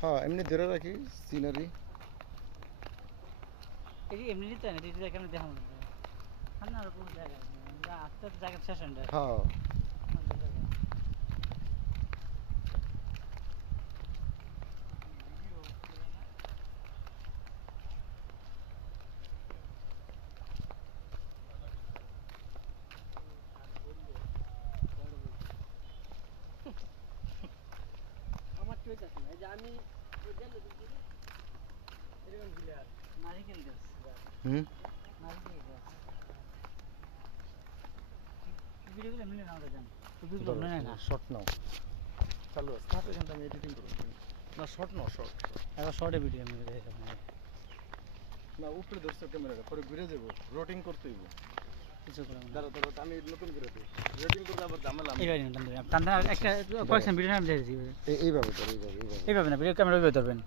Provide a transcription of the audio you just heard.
হ্যাঁ এমনি ধরে রাখি সিনারি এই এমনি নিতে না এটা দেখে আমি দেখাবো না আর কোন জায়গা আমরা আস্তে জায়গা শেষ হ্যান্ড হ্যাঁ আমার চয়েস আছে না এই যে আমি ওই দেন এরকম প্লেয়ার নারিকেল গাছ হুম নারিকেল গাছ ভিডিওগুলো এমনি নাও দেন টুপিগুলো না না শর্ট নাও চালু আছে তারপর এখানটা আমি এডিটিং করব না শর্ট নাও শর্ট এখন শর্টে ভিডিও আমি দেখাবো না উপরে ধরছো ক্যামেরাটা পরে ঘুরে যাব রোটিং করতে হইব কিছু করে দাঁড়া দাঁড়া আমি নতুন করে দিই রোটিং করতে আবার ঝামেলা এইভাবে টান একটা কয়েকজন ভিডিও আমি দেখেছি এইভাবে ধর এইভাবে এইভাবে না ভিডিও ক্যামেরা ওইভাবে ধরবেন